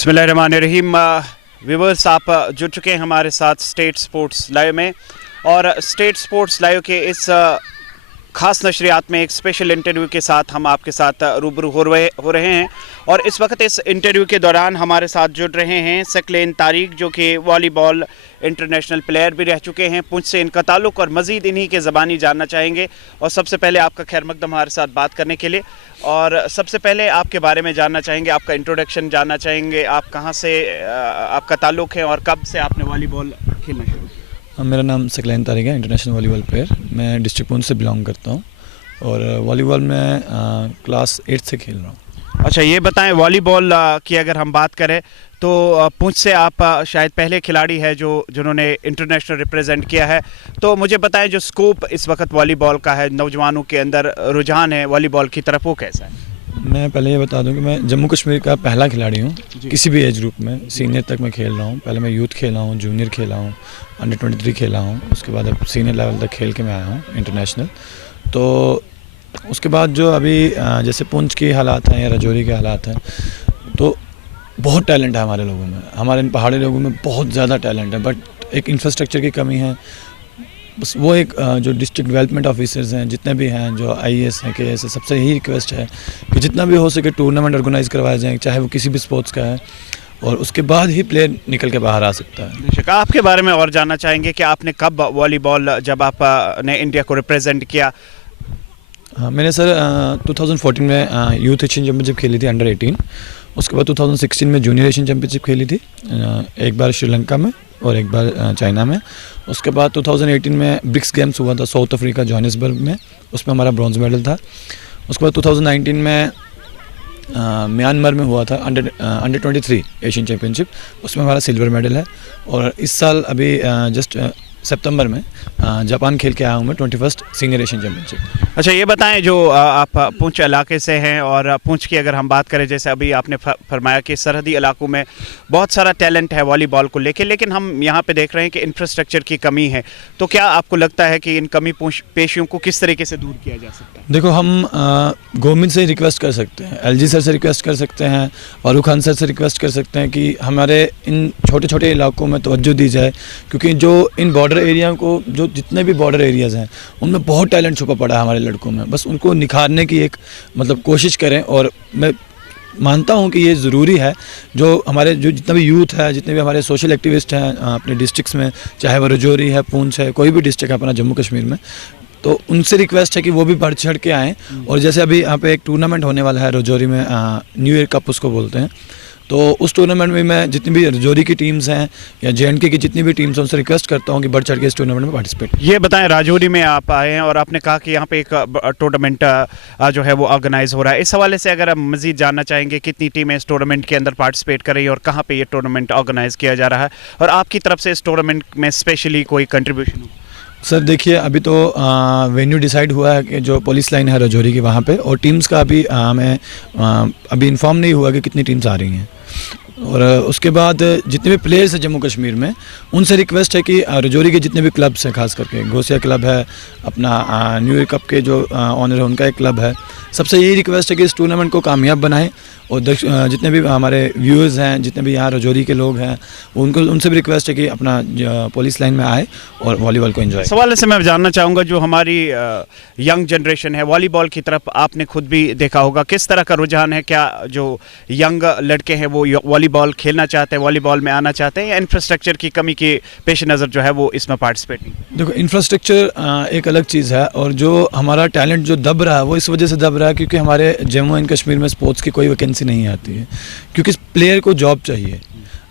बिस्मिल्लाहिर्रहमानिर्रहीम। व्यूअर्स, आप जुड़ चुके हैं हमारे साथ स्टेट स्पोर्ट्स लाइव में, और स्टेट स्पोर्ट्स लाइव के इस ख़ास नशरियात में एक स्पेशल इंटरव्यू के साथ हम आपके साथ रूबरू हो रहे हैं। और इस वक्त इस इंटरव्यू के दौरान हमारे साथ जुड़ रहे हैं सकलेन तारिक, जो कि वॉलीबॉल इंटरनेशनल प्लेयर भी रह चुके हैं। पुंछ से इनका ताल्लुक़ और मज़ीद इन्हीं के ज़बानी जानना चाहेंगे। और सबसे पहले आपका खैर मकदम हमारे साथ बात करने के लिए। और सबसे पहले आपके बारे में जानना चाहेंगे, आपका इंट्रोडक्शन जानना चाहेंगे। आप कहाँ से आपका ताल्लुक़ है और कब से आपने वॉलीबॉल खेलना शुरू किया? मेरा नाम सकलेन तारिक है, इंटरनेशनल वॉलीबॉल प्लेयर। मैं डिस्ट्रिक्ट पुंछ से बिलोंग करता हूँ और वॉलीबॉल में क्लास 8 से खेल रहा हूँ। अच्छा, ये बताएं, वॉलीबॉल की अगर हम बात करें तो पुंछ से आप शायद पहले खिलाड़ी है जिन्होंने इंटरनेशनल रिप्रेजेंट किया है। तो मुझे बताएं, जो स्कोप इस वक्त वॉलीबॉल का है, नौजवानों के अंदर रुझान है वॉलीबॉल की तरफ, वो कैसा है? मैं पहले ये बता दूं कि मैं जम्मू कश्मीर का पहला खिलाड़ी हूँ किसी भी एज ग्रुप में। सीनियर तक मैं खेल रहा हूँ। पहले मैं यूथ खेला हूँ, जूनियर खेला हूँ, अंडर 23 खेला हूँ। उसके बाद अब सीनियर लेवल तक खेल के मैं आया हूँ इंटरनेशनल। तो उसके बाद जो अभी जैसे पुंछ के हालात हैं या राजौरी के हालात हैं, तो बहुत टैलेंट है हमारे लोगों में, हमारे इन पहाड़ी लोगों में बहुत ज़्यादा टैलेंट है। बट एक इंफ्रास्ट्रक्चर की कमी है। बस वो एक जो डिस्ट्रिक्ट डेवलपमेंट ऑफिसर्स हैं, जितने भी हैं, जो IAS हैं, KAS है, सबसे यही रिक्वेस्ट है कि जितना भी हो सके टूर्नामेंट ऑर्गेनाइज करवाए जाएँ, चाहे वो किसी भी स्पोर्ट्स का है, और उसके बाद ही प्लेयर निकल के बाहर आ सकता है। बेशक। आपके बारे में और जानना चाहेंगे कि आपने कब वॉलीबॉल, जब आपने इंडिया को रिप्रेजेंट किया? हाँ, मैंने सर 2014 में यूथ एशियन चैम्पियनशिप खेली थी अंडर 18। उसके बाद 2016 में जूनियर एशियन चैम्पियनशिप खेली थी, एक बार श्रीलंका में और एक बार चाइना में। उसके बाद 2018 में ब्रिक्स गेम्स हुआ था साउथ अफ्रीका जोहानिसबर्ग में, उसमें हमारा ब्रॉन्ज मेडल था। उसके बाद 2019 में म्यांमार में हुआ था अंडर 23 एशियन चैम्पियनशिप, उसमें हमारा सिल्वर मेडल है। और इस साल अभी जस्ट सितंबर में जापान खेल के आया हूँ मैं 21st सीनियर एशियन चैम्पियनशिप। अच्छा, ये बताएं, जो आप पुंछ इलाके से हैं, और पुंछ की अगर हम बात करें, जैसे अभी आपने फरमाया कि सरहदी इलाकों में बहुत सारा टैलेंट है वॉलीबॉल को लेके, लेकिन हम यहाँ पे देख रहे हैं कि इंफ्रास्ट्रक्चर की कमी है। तो क्या आपको लगता है कि इन कमी पेशियों को किस तरीके से दूर किया जा सकता है? देखो, हम गवर्नमेंट से रिक्वेस्ट कर सकते हैं, LG सर से रिक्वेस्ट कर सकते हैं, फारूक खान सर से रिक्वेस्ट कर सकते हैं कि हमारे इन छोटे छोटे इलाकों में तवज्जो दी जाए। क्योंकि जो इन बॉर्डर एरिया को, जो जितने भी बॉर्डर एरियाज़ हैं, उनमें बहुत टैलेंट छुपा पड़ा है हमारे लड़कों में। बस उनको निखारने की एक कोशिश करें। और मैं मानता हूं कि ये ज़रूरी है, जो हमारे जो जितना भी यूथ है, जितने भी हमारे सोशल एक्टिविस्ट हैं अपने डिस्ट्रिक्ट्स में, चाहे वो राजौरी है, पुंछ है, कोई भी डिस्ट्रिक्ट है अपना जम्मू कश्मीर में, तो उनसे रिक्वेस्ट है कि वो भी बढ़ चढ़ के आएँ। और जैसे अभी यहाँ पे एक टूर्नामेंट होने वाला है राजौरी में, न्यू ईयर कप उसको बोलते हैं, तो उस टूर्नामेंट में मैं जितनी भी राजौरी की टीम्स हैं या JNK की जितनी भी टीम्स हैं, उनसे रिक्वेस्ट करता हूं कि बढ़ चढ़ के इस टूर्नामेंट में पार्टिसिपेट। ये बताएं, राजौरी में आप आए हैं और आपने कहा कि यहाँ पे एक टूर्नामेंट जो है वो ऑर्गेनाइज हो रहा है। इस हवाले से अगर हम मज़ीद जानना चाहेंगे, कितनी टीमें इस टूर्नामेंट के अंदर पार्टिसिपेट कर रही हैं और कहाँ पर ये टूर्नामेंट ऑर्गेनाइज किया जा रहा है, और आपकी तरफ से इस टूर्नामेंट में स्पेशली कोई कंट्रीब्यूशन हो? सर देखिए, अभी तो वेन्यू डिसाइड हुआ है कि जो पुलिस लाइन है राजौरी की वहाँ पे, और टीम्स का अभी हमें अभी इन्फॉर्म नहीं हुआ कि कितनी टीम्स आ रही हैं। और उसके बाद जितने भी प्लेयर्स हैं जम्मू कश्मीर में, उनसे रिक्वेस्ट है कि राजौरी के जितने भी क्लब्स हैं, खास करके घोसिया क्लब है, अपना न्यू ईयर कप के जो ऑनर है उनका एक क्लब है, सबसे यही रिक्वेस्ट है कि इस टूर्नामेंट को कामयाब बनाएं। और जितने भी हमारे व्यूअर्स हैं, जितने भी यहाँ राजौरी के लोग हैं, उनसे भी रिक्वेस्ट है कि अपना पुलिस लाइन में आए और वॉलीबॉल को एंजॉय। सवाल से मैं जानना चाहूँगा, जो हमारी यंग जनरेशन है वॉलीबॉल की तरफ, आपने खुद भी देखा होगा किस तरह का रुझान है? क्या जो यंग लड़के हैं वो वॉलीबॉल खेलना चाहते हैं, वॉलीबॉल में आना चाहते हैं, या इंफ्रास्ट्रक्चर की कमी के पेश नज़र जो है वो इसमें पार्टिसिपेट नहीं? देखो, इंफ्रास्ट्रक्चर एक अलग चीज़ है, और जो हमारा टैलेंट जो दब रहा है वो इस वजह से दब रहा है क्योंकि हमारे जम्मू एंड कश्मीर में स्पोर्ट्स की कोई वैकेंसी नहीं आती है। क्योंकि प्लेयर को जॉब चाहिए।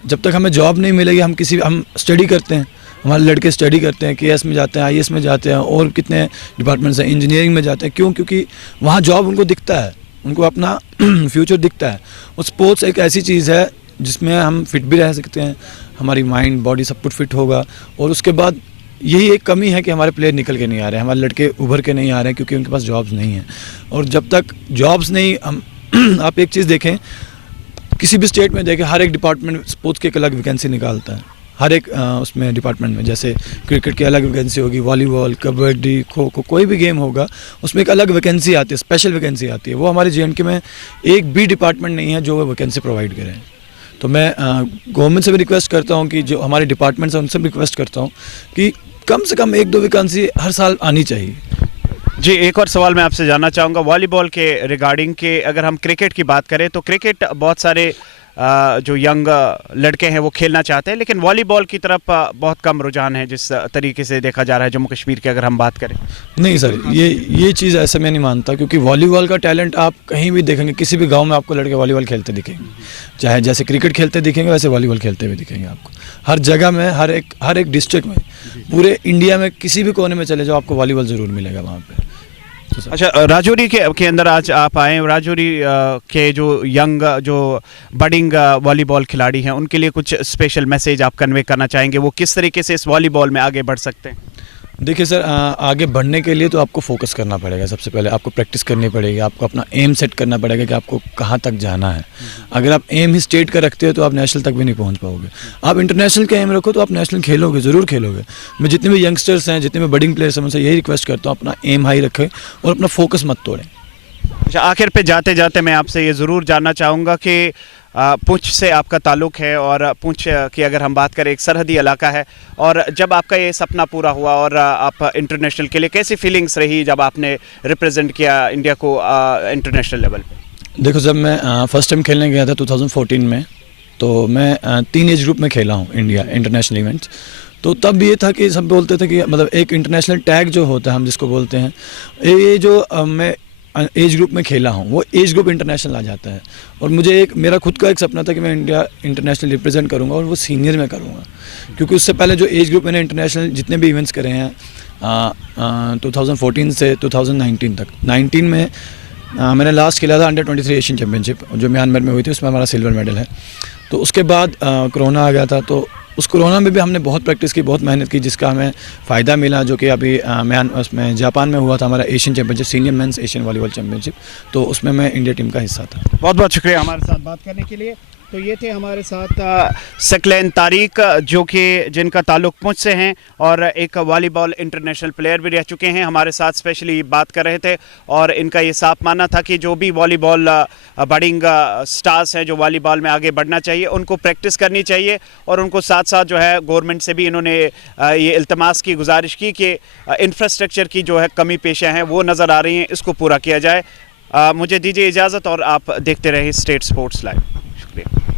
जब तक हमें जॉब नहीं मिलेगी, हम स्टडी करते हैं, हमारे लड़के स्टडी करते हैं, KS में जाते हैं, IAS में जाते हैं, और कितने डिपार्टमेंट्स हैं, इंजीनियरिंग में जाते हैं। क्यों? क्योंकि वहाँ जॉब उनको दिखता है, उनको अपना फ्यूचर दिखता है। और स्पोर्ट्स एक ऐसी चीज़ है जिसमें हम फिट भी रह सकते हैं, हमारी माइंड बॉडी सब कुछ फिट होगा। और उसके बाद यही एक कमी है कि हमारे प्लेयर निकल के नहीं आ रहे हैं, हमारे लड़के उभर के नहीं आ रहे हैं, क्योंकि उनके पास जॉब्स नहीं हैं। और जब तक जॉब्स नहीं, हम आप एक चीज़ देखें, किसी भी स्टेट में देखें, हर एक डिपार्टमेंट स्पोर्ट्स की एक अलग वैकेंसी निकालता है। हर एक उसमें डिपार्टमेंट में, जैसे क्रिकेट की अलग वैकेंसी होगी, वॉलीबॉल, कबड्डी, खो खो, कोई भी गेम होगा उसमें एक अलग वैकेंसी आती है, स्पेशल वैकेंसी आती है। वो हमारे JNK में एक भी डिपार्टमेंट नहीं है जो वो वैकेंसी प्रोवाइड करे। तो मैं गवर्नमेंट से भी रिक्वेस्ट करता हूँ कि जो हमारे डिपार्टमेंट्स हैं उनसे भी रिक्वेस्ट करता हूँ कि कम से कम 1-2 वैकेंसी हर साल आनी चाहिए। जी, एक और सवाल मैं आपसे जानना चाहूँगा वॉलीबॉल के रिगार्डिंग के। अगर हम क्रिकेट की बात करें तो क्रिकेट बहुत सारे जो यंग लड़के हैं वो खेलना चाहते हैं, लेकिन वॉलीबॉल की तरफ बहुत कम रुझान है जिस तरीके से देखा जा रहा है जम्मू कश्मीर की अगर हम बात करें। नहीं सर, ये चीज़ ऐसा मैं नहीं मानता, क्योंकि वॉलीबॉल का टैलेंट आप कहीं भी देखेंगे, किसी भी गांव में आपको लड़के वॉलीबॉल खेलते दिखेंगे। चाहे जैसे क्रिकेट खेलते दिखेंगे वैसे वॉलीबॉल खेलते हुए दिखेंगे आपको हर जगह में, हर एक डिस्ट्रिक्ट में, पूरे इंडिया में किसी भी कोने में चले जाओ आपको वॉलीबॉल ज़रूर मिलेगा वहाँ पर। अच्छा, राजौरी के अंदर आज आप आए, राजौरी के जो यंग जो बडिंग वॉलीबॉल खिलाड़ी हैं उनके लिए कुछ स्पेशल मैसेज आप कन्वे करना चाहेंगे, वो किस तरीके से इस वॉलीबॉल में आगे बढ़ सकते हैं? देखिए सर, आगे बढ़ने के लिए तो आपको फोकस करना पड़ेगा। सबसे पहले आपको प्रैक्टिस करनी पड़ेगी, आपको अपना एम सेट करना पड़ेगा कि आपको कहाँ तक जाना है। अगर आप एम ही स्टेट का रखते हो तो आप नेशनल तक भी नहीं पहुँच पाओगे। आप इंटरनेशनल का एम रखो तो आप नेशनल खेलोगे, ज़रूर खेलोगे। मैं जितने भी यंगस्टर्स हैं, जितने भी बडिंग प्लेयर्स हैं, उनसे यही रिक्वेस्ट करता हूँ अपना एम हाई रखें और अपना फोकस मत तोड़ें। अच्छा, आखिर पे जाते जाते मैं आपसे ये ज़रूर जानना चाहूँगा कि पुंछ से आपका ताल्लुक़ है और पुंछ की अगर हम बात करें एक सरहदी इलाका है, और जब आपका ये सपना पूरा हुआ और आप इंटरनेशनल के लिए कैसी फीलिंग्स रही जब आपने रिप्रेजेंट किया इंडिया को इंटरनेशनल लेवल पे? देखो, जब मैं फर्स्ट टाइम खेलने गया था 2014 में, तो मैं 3 एज ग्रुप में खेला हूँ इंडिया इंटरनेशनल इवेंट्स। तो तब ये था कि सब बोलते थे कि मतलब एक इंटरनेशनल टैग जो होता है, हम जिसको बोलते हैं, ये जो मैं एज ग्रुप में खेला हूँ वो एज ग्रुप इंटरनेशनल आ जाता है। और मुझे मेरा खुद का एक सपना था कि मैं इंडिया इंटरनेशनल रिप्रेजेंट करूँगा और वो सीनियर में करूँगा, क्योंकि उससे पहले जो एज ग्रुप मैंने इंटरनेशनल जितने भी इवेंट्स करे हैं 2014 से 2019 तक, 19 में मैंने लास्ट खेला था अंडर 23 एशियन चैम्पियनशिप जो म्यांमार में हुई थी, उसमें हमारा सिल्वर मेडल है। तो उसके बाद कोरोना आ गया था, तो उस कोरोना में भी हमने बहुत प्रैक्टिस की, बहुत मेहनत की, जिसका हमें फ़ायदा मिला, जो कि अभी उसमें जापान में हुआ था हमारा Asian championship, senior mains Asian volleyball championship. तो उसमें मैं इंडिया टीम का हिस्सा था। बहुत बहुत शुक्रिया हमारे साथ बात करने के लिए। तो ये थे हमारे साथ सकलैन तारिक, जो कि जिनका ताल्लुक़ पुंछ से हैं और एक वॉलीबॉल इंटरनेशनल प्लेयर भी रह चुके हैं, हमारे साथ स्पेशली बात कर रहे थे। और इनका ये साफ मानना था कि जो भी वॉलीबॉल बडिंग स्टार्स हैं जो वॉलीबॉल में आगे बढ़ना चाहिए, उनको प्रैक्टिस करनी चाहिए, और उनको साथ साथ जो है गवर्नमेंट से भी इन्होंने ये इल्तमास की, गुजारिश की कि इंफ्रास्ट्रक्चर की जो है कमी पेशियाँ हैं वो नज़र आ रही हैं, इसको पूरा किया जाए। मुझे दीजिए इजाज़त और आप देखते रहिए स्टेट स्पोर्ट्स लाइव। शुक्रिया।